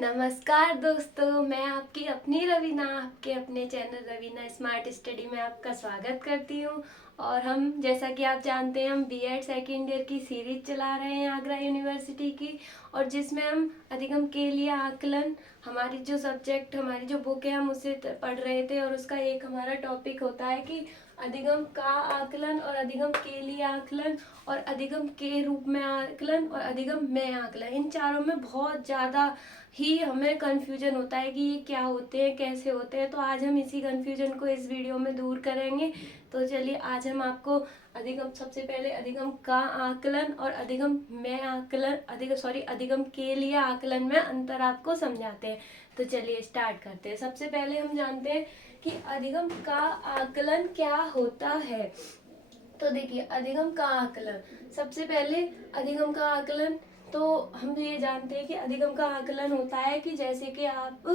नमस्कार दोस्तों, मैं आपकी अपनी रवीना आपके अपने चैनल रवीना स्मार्ट स्टडी में आपका स्वागत करती हूँ। और हम जैसा कि आप जानते हैं हम बीएड सेकेंड ईयर की सीरीज चला रहे हैं आगरा यूनिवर्सिटी की, और जिसमें हम अधिगम के लिए आकलन हमारी जो सब्जेक्ट हमारी जो बुक है हम उसे पढ़ रहे थे। और उसका एक हमारा टॉपिक होता है कि अधिगम का आकलन और अधिगम के लिए आकलन और अधिगम के रूप में आकलन और अधिगम में आकलन। इन चारों में बहुत ज़्यादा ही हमें कन्फ्यूजन होता है कि ये क्या होते हैं, कैसे होते हैं। तो आज हम इसी कन्फ्यूजन को इस वीडियो में दूर करेंगे। तो चलिए आज हम आपको सबसे पहले अधिगम का आकलन और अधिगम में आकलन अधिगम के लिए आकलन में अंतर आपको समझाते हैं। तो चलिए स्टार्ट करते हैं। सबसे पहले हम जानते हैं कि अधिगम का आकलन क्या होता है। तो देखिए, अधिगम का आकलन, सबसे पहले अधिगम का आकलन तो हम ये जानते हैं कि अधिगम का आकलन होता है कि जैसे कि आप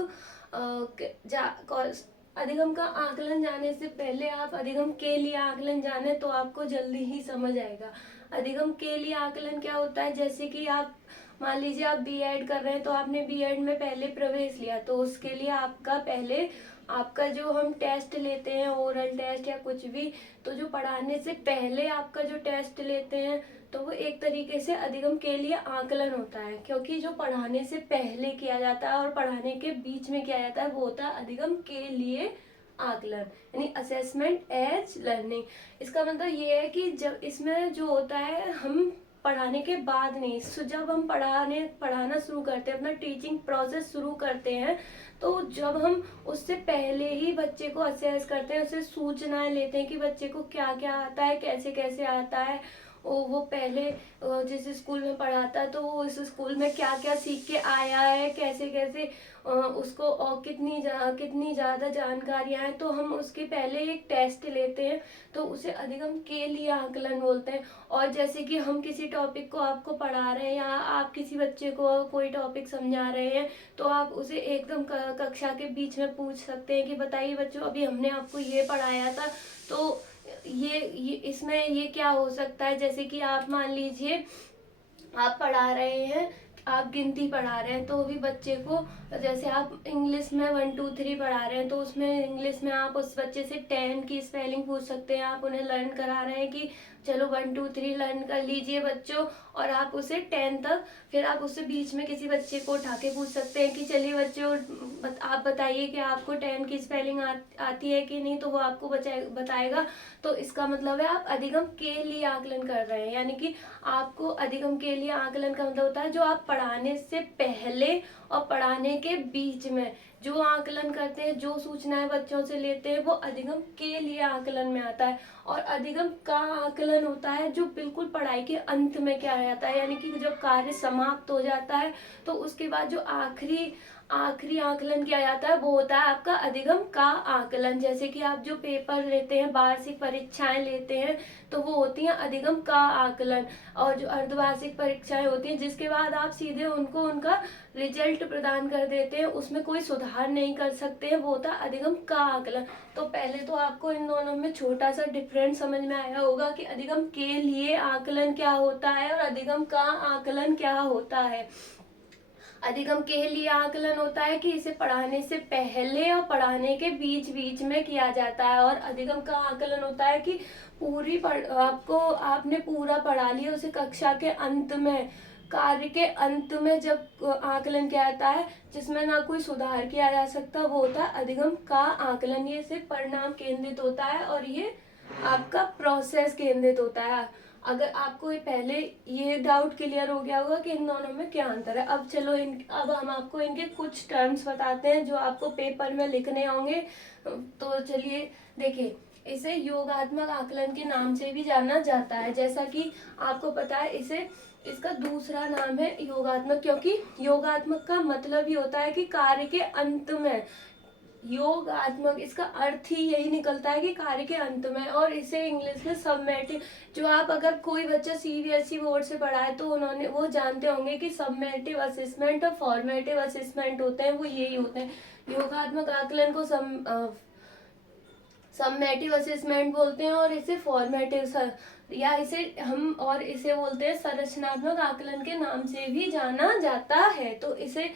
अधिगम का आकलन जाने से पहले आप अधिगम के लिए आकलन जाने तो आपको जल्दी ही समझ आएगा। अधिगम के लिए आकलन क्या होता है, जैसे कि आप मान लीजिए आप बीएड कर रहे हैं, तो आपने बीएड में पहले प्रवेश लिया, तो उसके लिए आपका जो हम टेस्ट लेते हैं, ओरल टेस्ट या कुछ भी, तो जो पढ़ाने से पहले आपका जो टेस्ट लेते हैं तो वो एक तरीके से अधिगम के लिए आकलन होता है। क्योंकि जो पढ़ाने से पहले किया जाता है और पढ़ाने के बीच में किया जाता है वो होता है अधिगम के लिए आकलन, यानी असेसमेंट एज लर्निंग। इसका मतलब ये है कि जब इसमें जो होता है हम पढ़ाने के बाद नहीं, जब हम पढ़ाना शुरू करते हैं, अपना टीचिंग प्रोसेस शुरू करते हैं, तो जब हम उससे पहले ही बच्चे को असेस करते हैं, उसे सूचनाएं लेते हैं कि बच्चे को क्या क्या आता है, कैसे कैसे आता है, वो पहले जिस स्कूल में पढ़ा था तो वो इस स्कूल में क्या क्या सीख के आया है, कैसे कैसे उसको और कितनी ज़्यादा जानकारियाँ हैं, तो हम उसके पहले एक टेस्ट लेते हैं, तो उसे अधिगम के लिए आकलन बोलते हैं। और जैसे कि हम किसी टॉपिक को आपको पढ़ा रहे हैं या आप किसी बच्चे को कोई टॉपिक समझा रहे हैं, तो आप उसे एकदम कक्षा के बीच में पूछ सकते हैं कि बताइए बच्चों, अभी हमने आपको ये पढ़ाया था, तो ये इसमें ये क्या हो सकता है। जैसे कि आप मान लीजिए आप पढ़ा रहे हैं, आप गिनती पढ़ा रहे हैं, तो भी बच्चे को, जैसे आप इंग्लिश में 1 2 3 पढ़ा रहे हैं, तो उसमें इंग्लिश में आप उस बच्चे से 10 की स्पेलिंग पूछ सकते हैं। आप उन्हें लर्न करा रहे हैं कि चलो 1 2 3 लर्न कर लीजिए बच्चों, और आप उसे 10 तक, फिर आप उससे बीच में किसी बच्चे को उठा के पूछ सकते हैं कि चलिए बच्चों आप बताइए कि आपको 10 की स्पेलिंग आती है कि नहीं, तो वो आपको बताएगा। तो इसका मतलब है आप अधिगम के लिए आकलन कर रहे हैं, यानी कि आपको अधिगम के लिए आकलन का मतलब होता है जो आप पढ़ाने से पहले और पढ़ाने के बीच में जो आकलन करते हैं, जो सूचनाएं बच्चों से लेते हैं, वो अधिगम के लिए आकलन में आता है। और अधिगम का आकलन होता है जो बिल्कुल पढ़ाई के अंत में किया जाता है, यानी कि जब कार्य समाप्त हो जाता है तो उसके बाद जो आखिरी आकलन किया जाता है वो होता है आपका अधिगम का आकलन। जैसे कि आप जो पेपर लेते हैं, वार्षिक परीक्षाएं लेते हैं, तो वो होती हैं अधिगम का आकलन। और जो अर्धवार्षिक परीक्षाएं होती हैं जिसके बाद आप सीधे उनको उनका रिजल्ट प्रदान कर देते हैं, उसमें कोई सुधार नहीं कर सकते हैं, वो होता है अधिगम का आकलन। तो पहले तो आपको इन दोनों में छोटा सा डिफरेंस समझ में आया होगा कि अधिगम के लिए आकलन क्या होता है और अधिगम का आकलन क्या होता है। अधिगम के लिए आकलन होता है कि इसे पढ़ाने से पहले और पढ़ाने के बीच बीच में किया जाता है, और अधिगम का आकलन होता है कि आपने पूरा पढ़ा लिया, उसे कक्षा के अंत में, कार्य के अंत में जब आकलन किया जाता है जिसमें ना कोई सुधार किया जा सकता, वो होता है अधिगम का आकलन। ये सिर्फ परिणाम केंद्रित होता है और ये आपका प्रोसेस केंद्रित होता है। अगर आपको पहले ये डाउट क्लियर हो गया होगा कि इन दोनों में क्या अंतर है। अब हम आपको इनके कुछ टर्म्स बताते हैं जो आपको पेपर में लिखने होंगे। तो चलिए देखिए, इसे योगात्मक आकलन के नाम से भी जाना जाता है। जैसा कि आपको पता है, इसका दूसरा नाम है योगात्मक, क्योंकि योगात्मक का मतलब ही होता है कि कार्य के अंत में। योगात्मक, इसका अर्थ ही यही निकलता है कि कार्य के अंत में। और इसे इंग्लिश में सबमेटिव, जो आप अगर कोई बच्चा सीबीएसई बोर्ड से पढ़ा है तो वो जानते होंगे कि सबमेटिव असेसमेंट और फॉर्मेटिव असेसमेंट होते हैं, वो यही होते हैं। योगात्मक आकलन को सबमेटिव असेसमेंट बोलते हैं, और इसे इसे बोलते हैं संरचनात्मक आकलन के नाम से भी जाना जाता है। तो इसे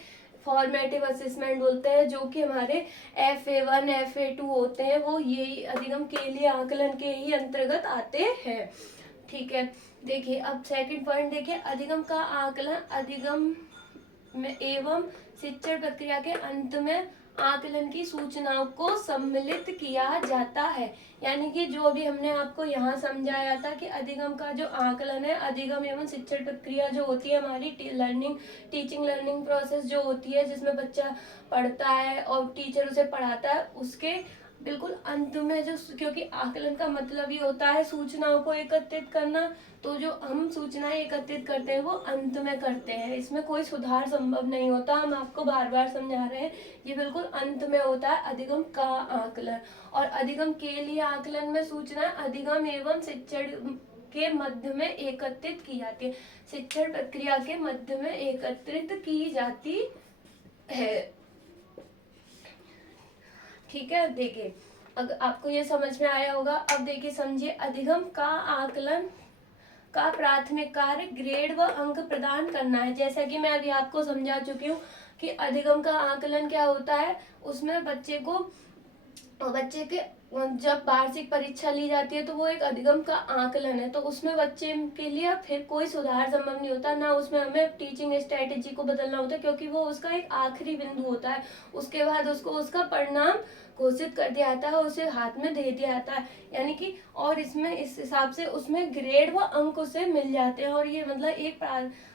फॉर्मेटिव असेसमेंट बोलते हैं, जो कि हमारे FA1 FA2 होते हैं, वो यही अधिगम के लिए आकलन के ही अंतर्गत आते हैं। ठीक है, देखिए अब सेकंड पॉइंट देखिए, अधिगम का आकलन अधिगम में एवं शिक्षण प्रक्रिया के अंत में आकलन की सूचनाओं को सम्मिलित किया जाता है। यानी कि जो अभी हमने आपको यहाँ समझाया था कि अधिगम का जो आकलन है, अधिगम एवं शिक्षण प्रक्रिया जो होती है हमारी टीचिंग लर्निंग प्रोसेस जो होती है, जिसमें बच्चा पढ़ता है और टीचर उसे पढ़ाता है, उसके बिल्कुल अंत में जो, क्योंकि आकलन का मतलब ही होता है सूचनाओं को एकत्रित करना, तो जो हम सूचनाएं एकत्रित करते हैं वो अंत में करते हैं, इसमें कोई सुधार संभव नहीं होता। हम आपको बार बार समझा रहे हैं, ये बिल्कुल अंत में होता है अधिगम का आकलन। और अधिगम के लिए आकलन में सूचनाएं अधिगम एवं शिक्षण के मध्य में एकत्रित की जाती है, शिक्षण प्रक्रिया के मध्य में एकत्रित की जाती है। ठीक है, देखिए अगर आपको ये समझ में आया होगा, अब देखिए समझिए, अधिगम का आकलन का प्राथमिक कार्य ग्रेड व अंक प्रदान करना है। जैसा कि मैं अभी आपको समझा चुकी हूँ कि अधिगम का आकलन क्या होता है, उसमें बच्चे के जब वार्षिक परीक्षा ली जाती है तो वो एक अधिगम का आकलन है, तो उसमें बच्चे के लिए फिर कोई सुधार संभव नहीं होता, ना उसमें हमें टीचिंग स्ट्रेटेजी को बदलना होता है, क्योंकि वो उसका एक आखिरी बिंदु होता है। उसके बाद उसको उसका परिणाम घोषित कर दिया जाता है, उसे हाथ में दे दिया जाता है, यानी कि और इसमें इस हिसाब से उसमें ग्रेड व अंक उसे मिल जाते हैं। और ये मतलब एक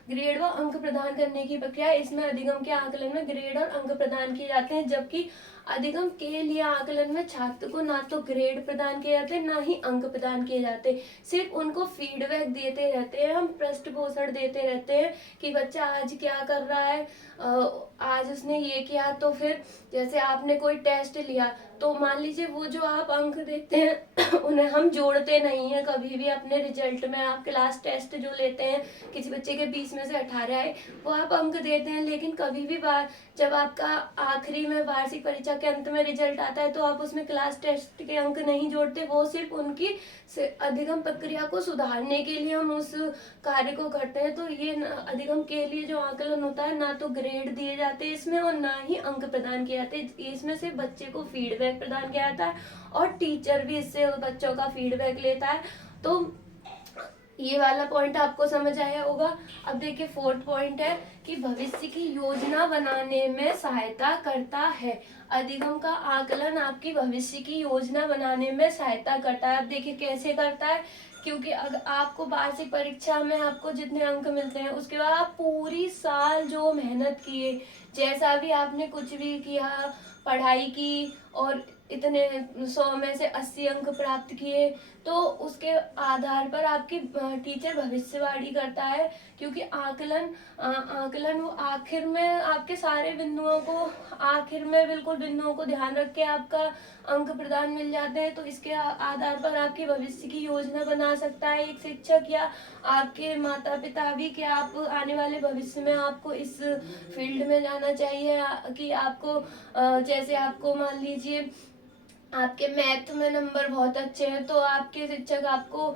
ग्रेड व अंक प्रदान करने की प्रक्रिया, इसमें अधिगम के आकलन में ग्रेड और अंक प्रदान किए जाते हैं, जबकि अधिगम के लिए आकलन में छात्र को ना तो ग्रेड प्रदान किए जाते ना ही अंक प्रदान किए जाते, सिर्फ उनको फीडबैक देते रहते हैं, हम पृष्ठ पोषण देते रहते हैं कि बच्चा आज क्या कर रहा है, आज उसने ये किया। तो फिर जैसे आपने कोई टेस्ट लिया, तो मान लीजिए वो जो आप अंक देते हैं उन्हें हम जोड़ते नहीं है कभी भी अपने रिजल्ट में। आप क्लास टेस्ट जो लेते हैं, किसी बच्चे के 20 में से 18 आए, वो आप अंक देते हैं, लेकिन कभी भी जब आपका आखिरी में वार्षिक परीक्षा के अंत में रिजल्ट आता है तो आप उसमें क्लास टेस्ट के अंक नहीं जोड़ते, वो सिर्फ उनकी अधिगम प्रक्रिया को सुधारने के लिए हम उस कार्य को करते हैं। तो ये अधिगम के लिए जो आकलन होता है, ना तो ग्रेड दिए जाते हैं इसमें और ना ही अंक प्रदान किए जाते, इसमें से बच्चे को फीडबैक प्रदान किया जाता है और टीचर भी इससे बच्चों का फीडबैक लेता है। तो ये वाला पॉइंट आपको समझ आया होगा। अब देखिए फोर्थ पॉइंट है कि भविष्य की योजना बनाने में सहायता करता है। अधिगम का आकलन आपकी भविष्य की योजना बनाने में सहायता करता है। अब देखिए कैसे करता है, क्योंकि अगर आपको वार्षिक परीक्षा में आपको जितने अंक मिलते हैं, उसके बाद आप पूरी साल जो मेहनत किए, जैसा भी आपने कुछ भी किया, पढ़ाई की और इतने 100 में से 80 अंक प्राप्त किए, तो उसके आधार पर आपकी टीचर भविष्यवाणी करता है, क्योंकि आकलन वो आखिर में आपके सारे बिंदुओं को, आखिर में बिल्कुल बिंदुओं को ध्यान रख के आपका अंक प्रदान मिल जाते हैं। तो इसके आधार पर आपकी भविष्य की योजना बना सकता है एक शिक्षक या आपके माता पिता भी, कि आप आने वाले भविष्य में आपको इस फील्ड में जाना चाहिए, कि आपको जैसे आपको मान लीजिए आपके मैथ में नंबर बहुत अच्छे हैं, तो आपके शिक्षक आपको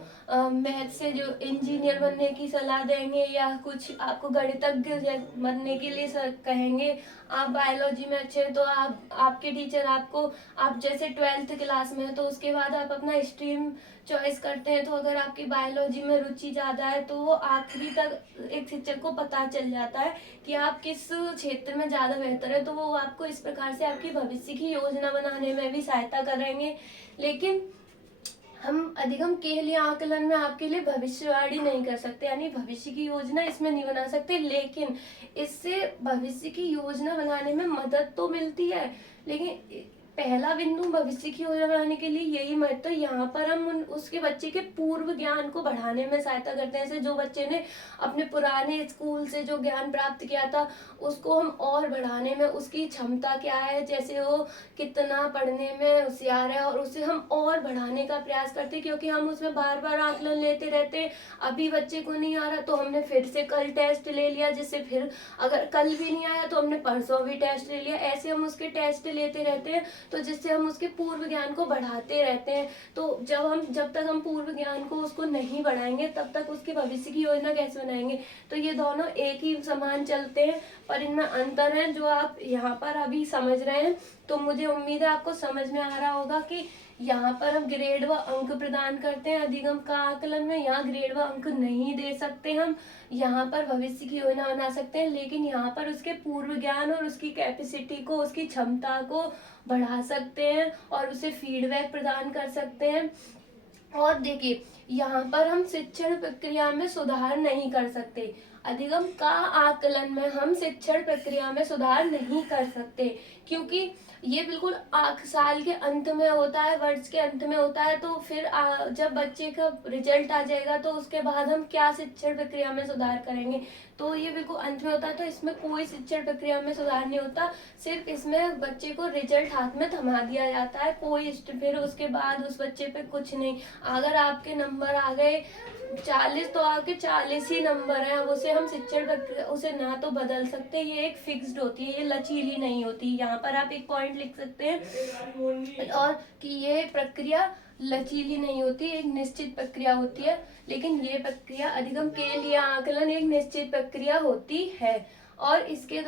मैथ से जो इंजीनियर बनने की सलाह देंगे या कुछ आपको गणितज्ञ बनने के लिए कहेंगे। आप बायोलॉजी में अच्छे हैं तो आपके टीचर आपको, आप जैसे 12th क्लास में है तो उसके बाद आप अपना स्ट्रीम चॉइस करते हैं, तो अगर आपकी बायोलॉजी में रुचि ज़्यादा है तो वो आखिरी तक एक शिक्षक को पता चल जाता है कि आप किस क्षेत्र में ज़्यादा बेहतर है, तो वो आपको इस प्रकार से आपकी भविष्य की योजना बनाने में भी सहायता करेंगे। लेकिन हम अधिगम के लिए आकलन में आपके लिए भविष्यवाणी नहीं कर सकते, यानी भविष्य की योजना इसमें नहीं बना सकते, लेकिन इससे भविष्य की योजना बनाने में मदद तो मिलती है। लेकिन पहला बिंदु भविष्य की योजना बनाने के लिए यही महत्व, यहाँ पर हम उसके बच्चे के पूर्व ज्ञान को बढ़ाने में सहायता करते हैं। जैसे जो बच्चे ने अपने पुराने स्कूल से जो ज्ञान प्राप्त किया था उसको हम और बढ़ाने में, उसकी क्षमता क्या है, जैसे वो कितना पढ़ने में होशियार है, और उसे हम और बढ़ाने का प्रयास करते हैं, क्योंकि हम उसमें बार बार आकलन लेते रहते हैं। अभी बच्चे को नहीं आ रहा तो हमने फिर से कल टेस्ट ले लिया, जिससे फिर अगर कल भी नहीं आया तो हमने परसों भी टेस्ट ले लिया, ऐसे हम उसके टेस्ट लेते रहते हैं। तो जिससे हम उसके पूर्व ज्ञान को बढ़ाते रहते हैं। तो जब तक हम पूर्व ज्ञान को उसको नहीं बढ़ाएंगे तब तक उसकी भविष्य की योजना कैसे बनाएंगे। तो ये दोनों एक ही समान चलते हैं, पर इनमें अंतर है जो आप यहाँ पर अभी समझ रहे हैं। तो मुझे उम्मीद है आपको समझ में आ रहा होगा कि यहाँ पर हम ग्रेड व अंक प्रदान करते हैं अधिगम का आकलन में, यहाँ ग्रेड व अंक नहीं दे सकते हम। यहाँ पर भविष्य की योजना बना सकते हैं, लेकिन यहाँ पर उसके पूर्व ज्ञान और उसकी कैपेसिटी को, उसकी क्षमता को बढ़ा सकते हैं और उसे फीडबैक प्रदान कर सकते हैं। और देखिए, यहाँ पर हम शिक्षण प्रक्रिया में सुधार नहीं कर सकते। अधिगम का आकलन में हम शिक्षण प्रक्रिया में सुधार नहीं कर सकते, क्योंकि ये बिल्कुल साल के अंत में होता है, वर्ष के अंत में होता है। तो फिर जब बच्चे का रिजल्ट आ जाएगा तो उसके बाद हम क्या शिक्षण प्रक्रिया में सुधार करेंगे। तो ये बिल्कुल अंत में होता है, तो इसमें कोई शिक्षण प्रक्रिया में सुधार नहीं होता। सिर्फ इसमें बच्चे को रिजल्ट हाथ में थमा दिया जाता है, फिर उसके बाद उस बच्चे पे कुछ नहीं। अगर आपके नंबर आ गए 40 तो आपके 40 ही नंबर हैं, अब उसे हम शिक्षण प्रक्रिया उसे ना तो बदल सकते, ये एक फिक्स्ड होती है, ये लचीली नहीं होती। यहाँ पर आप एक पॉइंट लिख सकते हैं और कि ये प्रक्रिया लचीली नहीं होती, एक निश्चित प्रक्रिया होती है। लेकिन ये प्रक्रिया अधिगम के लिए आकलन एक निश्चित प्रक्रिया होती है। और इसके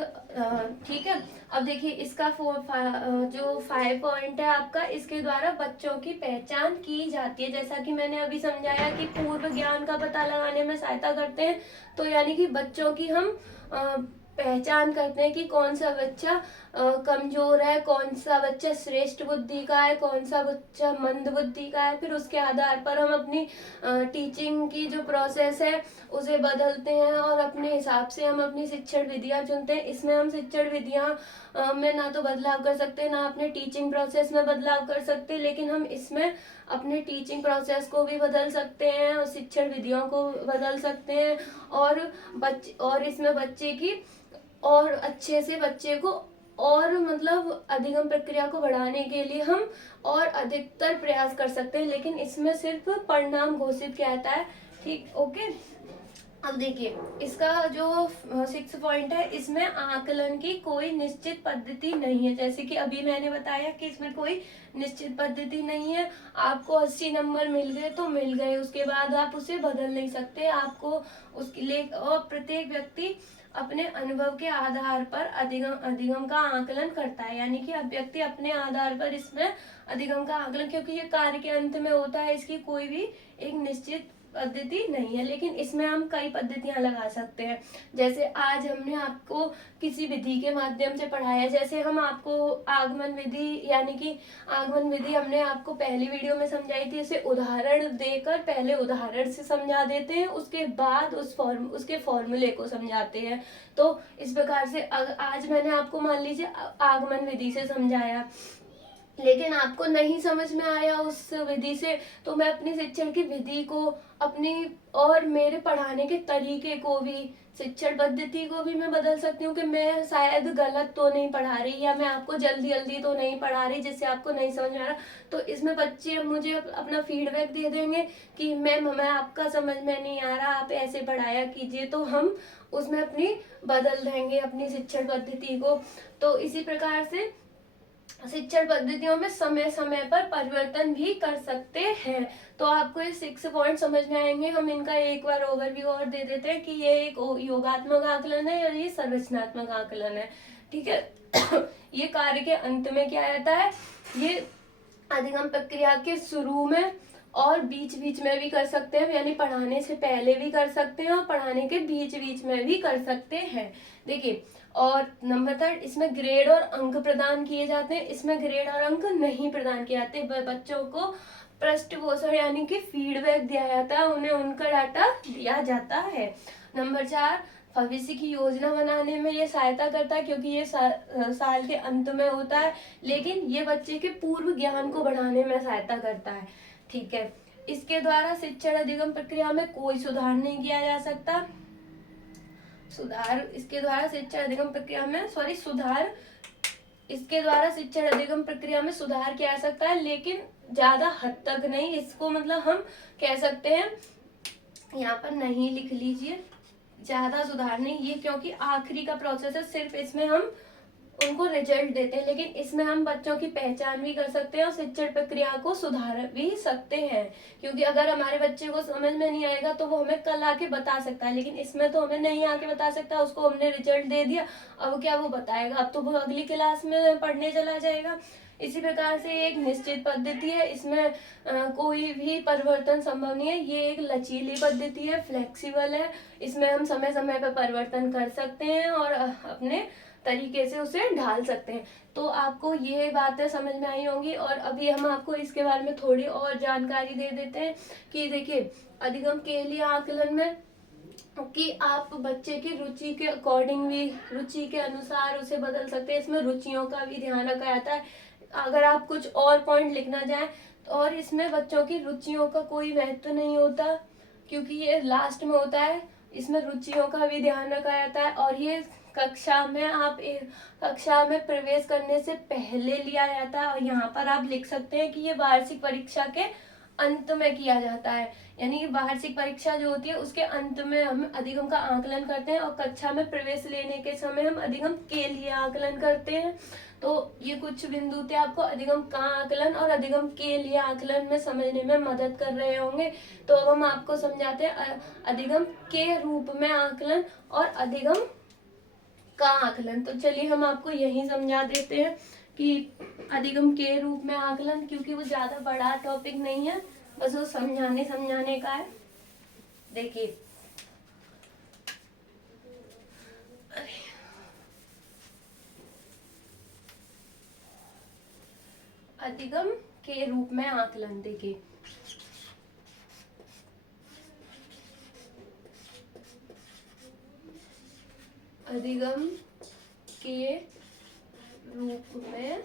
ठीक है, अब देखिए इसका जो 5 पॉइंट है आपका, इसके द्वारा बच्चों की पहचान की जाती है। जैसा कि मैंने अभी समझाया कि पूर्व ज्ञान का पता लगाने में सहायता करते हैं, तो यानी कि बच्चों की हम पहचान करते हैं कि कौन सा बच्चा कमजोर है, कौन सा बच्चा श्रेष्ठ बुद्धि का है, कौन सा बच्चा मंद बुद्धि का है। फिर उसके आधार पर हम अपनी टीचिंग की जो प्रोसेस है उसे बदलते हैं और अपने हिसाब से हम अपनी शिक्षण विधियां चुनते हैं। इसमें हम शिक्षण विधियां में ना तो बदलाव कर सकते हैं, ना अपने टीचिंग प्रोसेस में बदलाव कर सकते, लेकिन हम इसमें अपने टीचिंग प्रोसेस को भी बदल सकते हैं और शिक्षण विधियों को बदल सकते हैं। और इसमें बच्चे की और अच्छे से बच्चे को और मतलब अधिगम प्रक्रिया को बढ़ाने के लिए हम और अधिकतर प्रयास कर सकते हैं, लेकिन इसमें सिर्फ परिणाम घोषित किया जाता है। ठीक, ओके। अब देखिए इसका जो 6 पॉइंट है, इसमें आकलन की कोई निश्चित पद्धति नहीं है। जैसे कि अभी मैंने बताया कि इसमें कोई निश्चित पद्धति नहीं है। आपको 80 नंबर मिल गए तो मिल गए, उसके बाद आप उसे बदल नहीं सकते। आपको उसके लिए और प्रत्येक व्यक्ति अपने अनुभव के आधार पर अधिगम का आकलन करता है, यानी कि अब व्यक्ति अपने आधार पर इसमें अधिगम का आकलन, क्योंकि ये कार्य के अंत में होता है, इसकी कोई भी एक निश्चित पद्धति नहीं है। लेकिन इसमें हम कई पद्धतियां लगा सकते हैं। जैसे आज हमने आपको किसी विधि के माध्यम से पढ़ाया, जैसे हम आपको आगमन विधि, यानी कि आगमन विधि हमने आपको पहली वीडियो में समझाई थी। इसे उदाहरण देकर पहले उदाहरण से समझा देते हैं, उसके बाद उसके फॉर्मूले को समझाते हैं। तो इस प्रकार से आज मैंने आपको मान लीजिए आगमन विधि से समझाया, लेकिन आपको नहीं समझ में आया उस विधि से, तो मैं अपनी शिक्षण की विधि को, अपनी और मेरे पढ़ाने के तरीके को भी, शिक्षण पद्धति को भी मैं बदल सकती हूँ कि मैं शायद गलत तो नहीं पढ़ा रही, या मैं आपको जल्दी जल्दी तो नहीं पढ़ा रही जिससे आपको नहीं समझ में आ रहा। तो इसमें बच्चे मुझे अपना फीडबैक दे देंगे कि मैम हमें आपका समझ में नहीं आ रहा, आप ऐसे पढ़ाया कीजिए, तो हम उसमें अपनी बदल देंगे अपनी शिक्षण पद्धति को। तो इसी प्रकार से शिक्षण पद्धतियों में समय समय पर परिवर्तन भी कर सकते हैं। तो आपको ये 6 पॉइंट समझ में आएंगे। हम इनका एक बार ओवरव्यू और दे देते हैं कि ये एक योगात्मक आकलन है और ये संरचनात्मक आकलन है। ठीक है। ये कार्य के अंत में क्या रहता है, ये अधिगम प्रक्रिया के शुरू में और बीच बीच में भी कर सकते हैं, यानी पढ़ाने से पहले भी कर सकते हैं और पढ़ाने के बीच बीच में भी कर सकते हैं। देखिए, और नंबर 3, इसमें ग्रेड और अंक प्रदान किए जाते हैं। इसमें ग्रेड और अंक नहीं प्रदान किए जाते, बच्चों को पृष्ठपोषण यानी कि फीडबैक दिया जाता है, उन्हें उनका डाटा दिया जाता है। नंबर 4, भविष्य की योजना बनाने में ये सहायता करता है, क्योंकि ये साल के अंत में होता है, लेकिन ये बच्चे के पूर्व ज्ञान को बढ़ाने में सहायता करता है। ठीक है। इसके द्वारा शिक्षण अधिगम प्रक्रिया में कोई सुधार नहीं किया जा सकता। इसके द्वारा शिक्षण अधिगम प्रक्रिया में सुधार किया जा सकता है, लेकिन ज्यादा हद तक नहीं। इसको मतलब हम कह सकते हैं, यहाँ पर नहीं लिख लीजिए, ज्यादा सुधार नहीं, ये क्योंकि आखिरी का प्रोसेस है, सिर्फ इसमें हम उनको रिजल्ट देते हैं। लेकिन इसमें हम बच्चों की पहचान भी कर सकते हैं और शिक्षण प्रक्रिया को सुधार भी सकते हैं, क्योंकि अगर हमारे बच्चे को समझ में नहीं आएगा तो वो हमें कल आके बता सकता है, लेकिन इसमें तो हमें नहीं आके बता सकता। उसको हमने रिजल्ट दे दिया, अब क्या वो बताएगा? अब तो वो अगली क्लास में पढ़ने चला जाएगा। इसी प्रकार से एक निश्चित पद्धति है, इसमें कोई भी परिवर्तन संभव नहीं है। ये एक लचीली पद्धति है, फ्लेक्सिबल है। इसमें हम समय समय पर परिवर्तन कर सकते हैं और अपने तरीके से उसे ढाल सकते हैं। तो आपको ये बातें समझ में आई होंगी। और अभी हम आपको इसके बारे में थोड़ी और जानकारी दे देते हैं कि देखिए, अधिगम के लिए आकलन में कि आप बच्चे की रुचि के अकॉर्डिंग भी, रुचि के अनुसार उसे बदल सकते हैं। इसमें रुचियों का भी ध्यान रखा जाता है। अगर आप कुछ और पॉइंट लिखना चाहें तो, और इसमें बच्चों की रुचियों का कोई महत्व नहीं होता, क्योंकि ये लास्ट में होता है। इसमें रुचियों का भी ध्यान रखा जाता है और ये कक्षा में प्रवेश करने से पहले लिया जाता है। और यहाँ पर आप लिख सकते हैं कि ये वार्षिक परीक्षा के अंत में किया जाता है, यानी कि वार्षिक परीक्षा जो होती है उसके अंत में हम अधिगम का आकलन करते हैं और कक्षा में प्रवेश लेने के समय हम अधिगम के लिए आकलन करते हैं। तो ये कुछ बिंदु थे आपको अधिगम का आकलन और अधिगम के लिए आकलन में समझने में मदद कर रहे होंगे। तो अब हम आपको समझाते हैं अधिगम के रूप में आकलन और अधिगम का आकलन। तो चलिए हम आपको यही समझा देते हैं कि अधिगम के रूप में आकलन, क्योंकि वो ज्यादा बड़ा टॉपिक नहीं है, बस वो समझाने का है। देखिए, अधिगम के रूप में आकलन, देखिए अधिगम के रूप में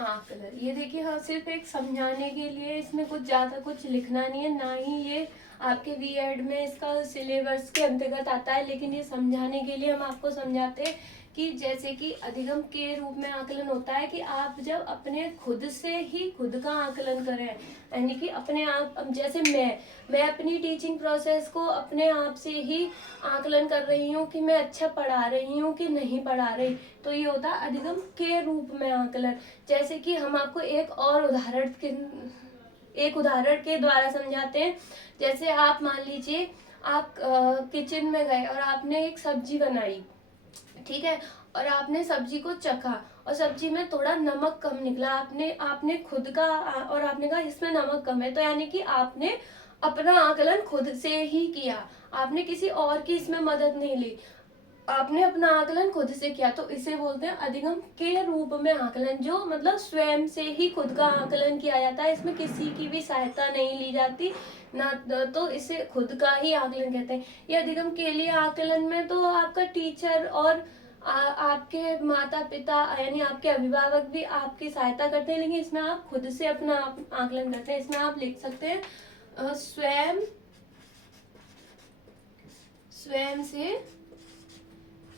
आकलन, ये देखिए, हाँ सिर्फ एक समझाने के लिए, इसमें कुछ ज्यादा कुछ लिखना नहीं है, ना ही ये आपके बीएड में इसका सिलेबस के अंतर्गत आता है। लेकिन ये समझाने के लिए हम आपको समझाते हैं कि जैसे कि अधिगम के रूप में आकलन होता है कि आप जब अपने खुद से ही खुद का आकलन करें, यानी कि अपने आप, जैसे मैं अपनी टीचिंग प्रोसेस को अपने आप से ही आकलन कर रही हूँ कि मैं अच्छा पढ़ा रही हूँ कि नहीं पढ़ा रही, तो ये होता है अधिगम के रूप में आकलन। जैसे कि हम आपको एक उदाहरण के द्वारा समझाते हैं। जैसे आप मान लीजिए, आप किचन में गए और आपने एक सब्जी बनाई, ठीक है, और आपने सब्जी को चखा और सब्जी में थोड़ा नमक कम निकला, आपने खुद का, और आपने कहा इसमें नमक कम है, तो यानी कि आपने अपना आकलन खुद से ही किया, आपने किसी और की इसमें मदद नहीं ली, आपने अपना आकलन खुद से किया। तो इसे बोलते हैं अधिगम के रूप में आकलन, जो मतलब स्वयं से ही खुद का आकलन किया जाता है, इसमें किसी की भी सहायता नहीं ली जाती ना, तो इसे खुद का ही आकलन कहते हैं। ये अधिगम के लिए आकलन में तो आपका टीचर और आपके माता पिता यानी आपके अभिभावक भी आपकी सहायता करते हैं, लेकिन इसमें आप खुद से अपना आकलन करते हैं। इसमें आप लिख सकते हैं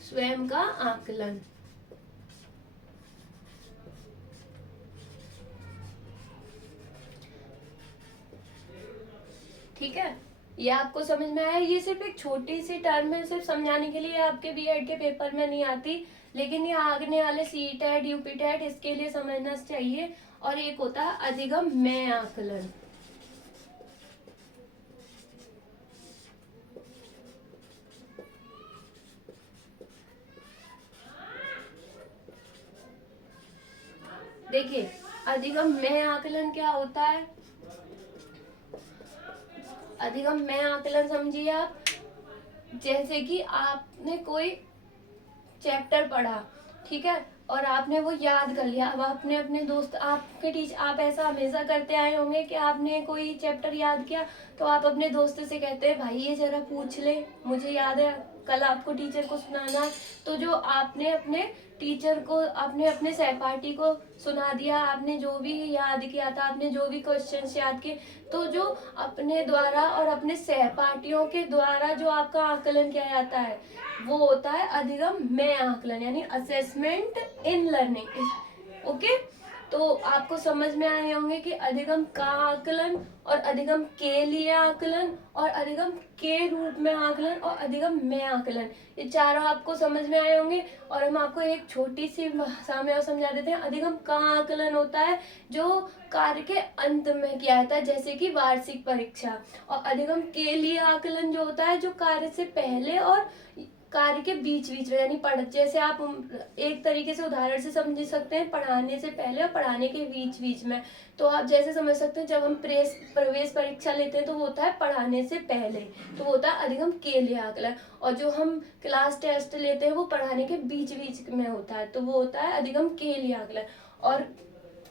स्वयं का आकलन। ठीक है, ये आपको समझ में आया? ये सिर्फ एक छोटी सी टर्म है, सिर्फ समझाने के लिए, आपके बीएड के पेपर में नहीं आती, लेकिन ये आगने वाले सीटेट यूपीटेट इसके लिए समझना चाहिए। और एक होता है अधिगम में आकलन। देखिए, अधिगम में आकलन क्या होता है? अधिगम में आकलन समझिए आप, जैसे कि आपने कोई चैप्टर पढ़ा, ठीक है, और आपने वो याद कर लिया। अब आपने अपने दोस्त, आपके टीचर, आप ऐसा हमेशा करते आए होंगे कि आपने कोई चैप्टर याद किया तो आप अपने दोस्त से कहते हैं भाई ये जरा पूछ ले, मुझे याद है, कल आपको टीचर को सुनाना है। तो जो आपने अपने टीचर को, आपने अपने सहपाठी को सुना दिया, आपने जो भी याद किया था, आपने जो भी क्वेश्चंस याद किए, तो जो अपने द्वारा और अपने सहपाठियों के द्वारा जो आपका आकलन किया जाता है वो होता है अधिगम में आकलन, यानी असेसमेंट इन लर्निंग। ओके, तो आपको समझ में आए होंगे कि अधिगम का आकलन और अधिगम के लिए आकलन और अधिगम के रूप में आकलन और अधिगम में आकलन, ये चारों आपको समझ में आए होंगे। और हम आपको एक छोटी सी भाषा में और समझा देते हैं। अधिगम का आकलन होता है जो कार्य के अंत में किया जाता है, जैसे कि वार्षिक परीक्षा। और अधिगम के लिए आकलन जो होता है जो कार्य से पहले और कार्य के बीच बीच में, यानी पढ़, जैसे आप एक तरीके से उदाहरण से समझ सकते हैं, पढ़ाने से पहले और पढ़ाने के बीच बीच में। तो आप जैसे समझ सकते हैं, जब हम प्रवेश परीक्षा लेते हैं तो वो होता है पढ़ाने से पहले, तो वो होता है अधिगम के लिए आकलन। और जो हम क्लास टेस्ट लेते हैं वो पढ़ाने के बीच बीच में होता है, तो वो होता है अधिगम के लिए आकलन। और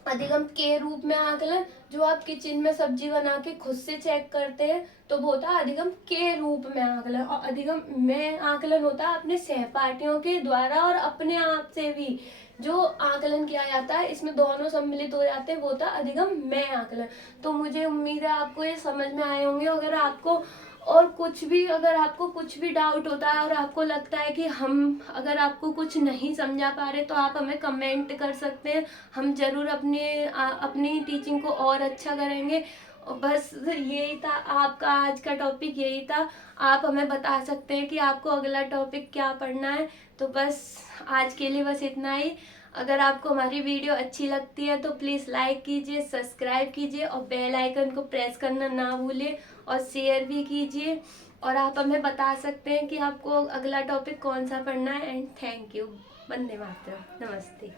अधिगम के रूप में आकलन जो आप किचन में सब्जी बना के खुद से चेक करते हैं, तो वो होता है अधिगम के रूप में आकलन। और अधिगम में आकलन होता है अपने सहपाठियों के द्वारा और अपने आप से भी जो आकलन किया जाता है, इसमें दोनों सम्मिलित हो जाते हैं, वो होता है अधिगम में आकलन। तो मुझे उम्मीद है आपको ये समझ में आए होंगे। अगर आपको और अगर आपको कुछ भी डाउट होता है और आपको लगता है कि अगर आपको कुछ नहीं समझा पा रहे, तो आप हमें कमेंट कर सकते हैं। हम जरूर अपनी टीचिंग को और अच्छा करेंगे। और बस यही था आपका आज का टॉपिक, यही था। आप हमें बता सकते हैं कि आपको अगला टॉपिक क्या पढ़ना है। तो बस आज के लिए बस इतना ही। अगर आपको हमारी वीडियो अच्छी लगती है तो प्लीज़ लाइक कीजिए, सब्सक्राइब कीजिए और बेल आइकन को प्रेस करना ना भूलिए और शेयर भी कीजिए। और आप हमें बता सकते हैं कि आपको अगला टॉपिक कौन सा पढ़ना है। And thank you. वंदे मातरम। नमस्ते।